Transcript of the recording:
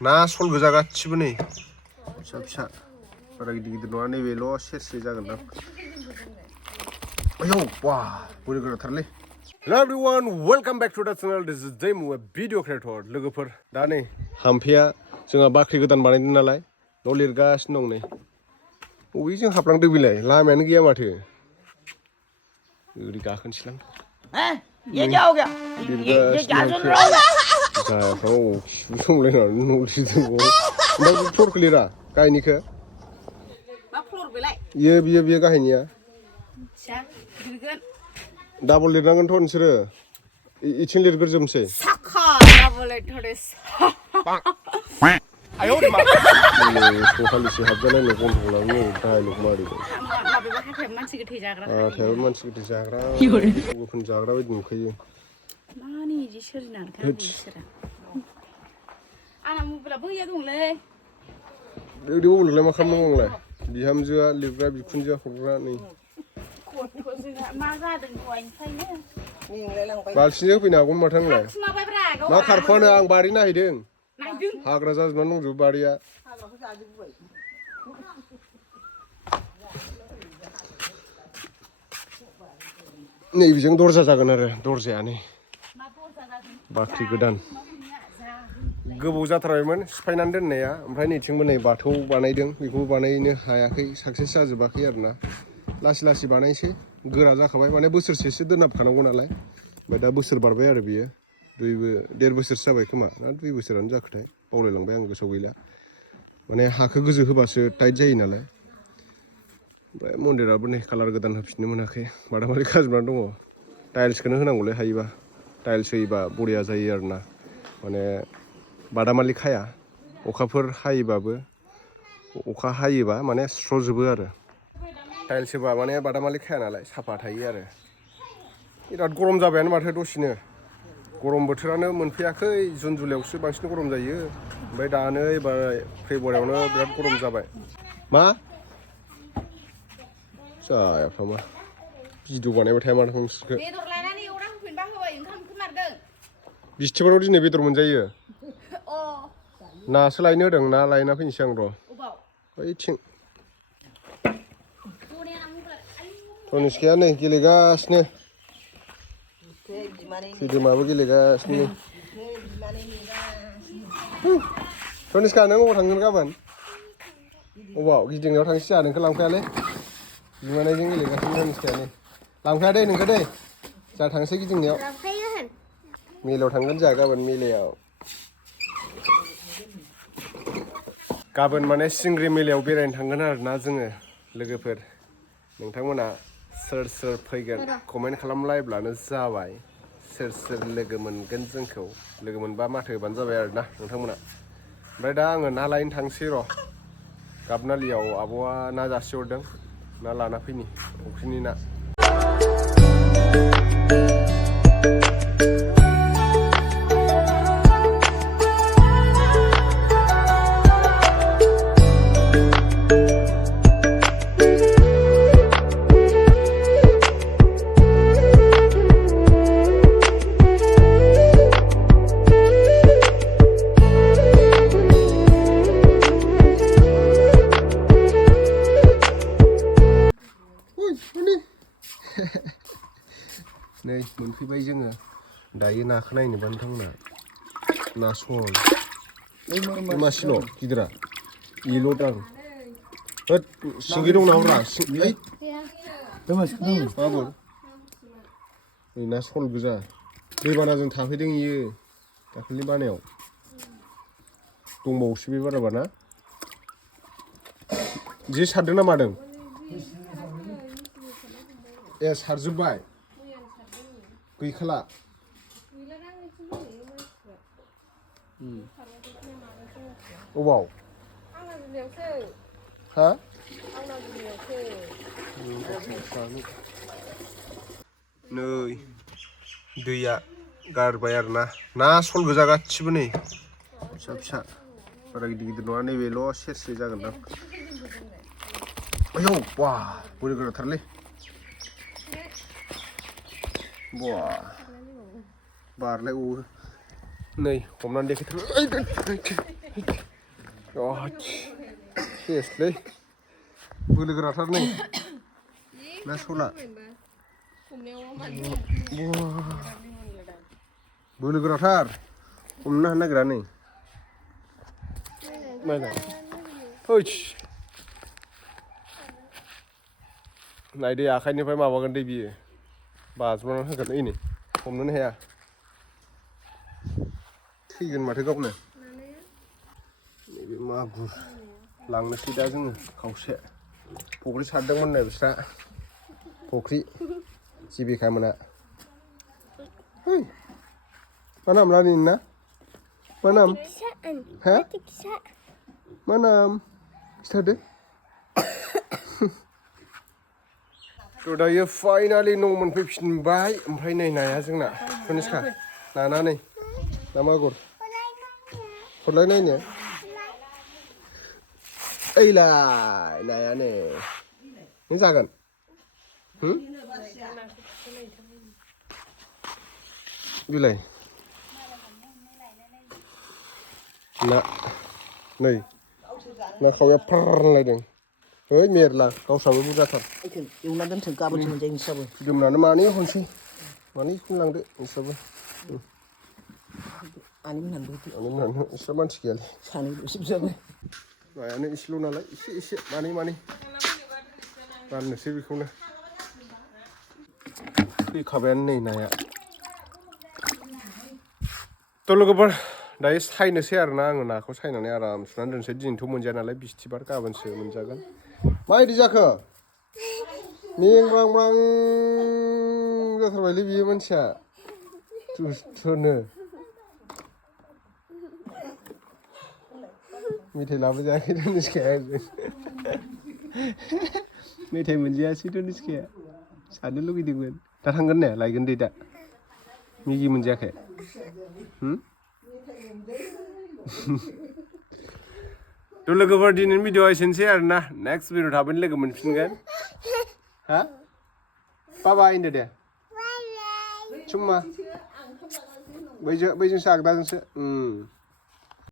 ना सल गोजा गासिबो नै फिसा फिसा बारा गिदिर गिदिर नङा नैबेल' सेरसे जागोन दां आयौ वाह बोरै गोराथारलै Hello everyone, welcome back to the channel. This is Jay Mwa video creator. लोगोफोर दा नै हाम्फेया जोंहा बाख्रि गोदान बानायदों नालाय न' लिरगासिनो दं नै बबेजों हाबलांदों बिलाय लामायानो गैया माथो ओरै गाखोनोसैलां ये क्या हो गया ये क्या सुन रहा हूँ संलायनानै न' लिरदों ओमफ्राय बे फ्लरखौ लिरा गाहायनिखौ मा फ्लर बेलाय बियो गाहायनिया डाबल लिरनांगोनथ' नोंसोरो इथिं लिरग्रोजोबनोसै साखा डाबल लिरथ'दोस आयौ मा सखालिसे हाबजालायनाय बन्द खालामनो डायलग मारिदों माबेबा हाथायाव मानसि गोथै जाग्रा हाथायाव मानसि गोथै जाग्रा गुबुन जाग्रा बायदि नुखायो मानि इदि सोरजिनानै गारदों बिसोरा आंना मबाइला बैया दंलै ओरै मबाइलखौलाय मा खालामनांगौ नोंलाय बिहामजोआ लिरग्रा बिखुनजोआ हरग्रा नै मा जादों दहायनिफ्रायनो बाल्थिंजों होफैनो हागौमोन माथो आंलाय मा खारखुआनो आं बारि नायहैदों हाग्रा जाजोबनानै दंजोबो बारिया नैबेजों दरजा जागोन आरो दरजायानो बाख्रि गोदान गोबाव जाथारबायमोन सिफायनानै दोननाया ओमफ्राय नैथिंबो नै बाथौ बानायदों बेखौबो बानायनो हायाखै साक्सेस जाजोबाखै आरोना लासै लासै बानायसै गोरा जाखाबाय माने बोसोरसेसो दोनहाबखानांगौ नालाय ओमफ्राय दा बोसोर बारबाय आरो बियो देर बोसोरसो जाबाय खोमा ना 2 बोसोरानो जाखोथाय बावलायलांबाय आं गोसोआव गैला माने हाखौ गोजो होबासो टाइट जायो नालाय ओमफ्राय मन्दिराबो नै कालार गोदान होफिननो मोनाखै बादामालि खाजोबनानै दङ टाइल्सखौनो होनांगौलै हायोबा टाइल्स होयोबा बरिया जायो आरोना माने बादामालि खाया अखाफोर हायोबाबो अखा हायोबा माने सुस्र'जोबो आरो टाइल्स होबा माने बादामालि खाया नालाय साफा थायो आरो बिराद गरम जाबायानो माथो दसेनो गरम बोथोरानो मोनफैयाखै जुन जुलाइआवसो बांसिन गरम जायो ओमफ्राय दानो एबार फेब्रुवारियावनो बिराद गरम जाबाय मा जायाफ्रामा भिडिअ बानायबाय थाया माथो नोंसोरखौ बेदर लायनानै एवना होफिनबा होबाय ओंखाम खोमारदों बिस्थिबाराव दिनै बेदर मोनजायो नासो लायनो होदों ना लायना फैनोसै आं र' बैथिं तनिष्काया नै गेलेगासिनो खैदोमाबो गेलेगासिनो तनिष्का नों अबाव थांगोन गाबोन अबाव गिदिंनायाव थांसै जोंहा नोंखौ लांफायालै बिमानैजों गेलेगासिनो तनिष्काया नै लांफाया दे नोंखौ दे जोंहा थांसै गिदिंनायाव मेलायाव थांगोन जोंहा गाबोन मेलायाव गाबोन माने सिंग्रि मेलायाव बेरायनो थांगोन आरोना जोङो लोगोफोर नोंथांमोना सोर सोर फैगोन कमेन्ट खालामलायब्लानो जाबाय सोर सोर लोगो मोनगोन जोंखौ लोगो मोनबा माथो होबानो जाबाय आरोना नोंथांमोना ओमफ्राय दा आङो ना लायनो थांसै र' गाबनालियाव आब'आ ना जासिहरदों ना लाना फैनि फुख्रिनि ना नै मोनफैबाय जोङो दायो नाखौ नायनोबा नोंथांमोना ना सल मासेल' गिदिरा बेल' दां होद सिंगि दं नामा माबोर नै ना सल गोजा दैबानाजों थाफैदों इयो दाखालि बानायाव दंबावोसो बे बाराबा ना जे सारदों ना मादों ए सारजोब्बाय गैखाला अबाव हा नै दैया गारबाय आरोना ना सल गोजा गासिबो नै फिसा फिसा बारा गिदिर गिदिर नङा नैबेल' सेरसे जागोन दां आयौ वाह बोरै गोराथारलै बारलायबावो नै हमनानै देखायथारबाय सेसलै बोलो गोराथार नै ना सला बोलो गोराथार हमनो हानो नागिरा नै नायलाय हैस नायदो आखाइनिफ्राय माबागोन दे बियो बाज्ल'नानै होगोन ओइ नै हमनोनो हाया थैगोन माथो गावनो नैबे मागुर लांनोसै दा जोङो खावसे फुख्रि सारदोंमोन नो बिस्रा फुख्रि जिबिका मोना है मा नाम रानि नोंना मा नाम हा मा नाम खिथादो थ' दायो फाइनालि न' मोनफैफिनबाय ओमफ्राय नै नाया जोंना कनिष्का नाना नै ना मागुर हरलाय नायनो ओइलाय नायानो नों जागोन बिलाय ना नै ना खावैया फार होनलायदों है मेरला गावस्राबो बुरजाथार एवना दोनथों गाबोनसो मोनजायो नोंस्राबो जोमनानै मानै हरसै मानैखौनो लांदो नोंस्राबो आनैमोनहानो एसेबां मानसि गैयालै सानैल'सो जाबाय नायानो एसेल' नालाय एसे मानै राननोसै बेखौनो फैखाबायानो नै नाया थ' लोगोफोर दायो सायनोसै आरोना आङो नाखौ सायनानै आराम सुनानै दोनसै दिनैथ' मोनजाया नालाय बिस्थिबार गाबोनसो मोनजागोन मा इदि जाखो मेंग्रांग्रां जाथारबायलै बियो मानसिया दुस्थ'नो मेथाइ लाबोजायाखैथ' निस्काया मेथाइ मोनजायासैथ' निस्काया जानो लुगैदोंमोन दा थांगोन ने लायगोन दे दा मेगि मोनजायाखै थ' लोगोफोर दिनैनि भिडिअ'आ एसेनोसै आरोना नेक्स्ट भिडिअ थाबैनो लोगो मोनफिनगोन हा बाबाय होनदो दे सुम्मा बैजोंसो आगदाजोंसो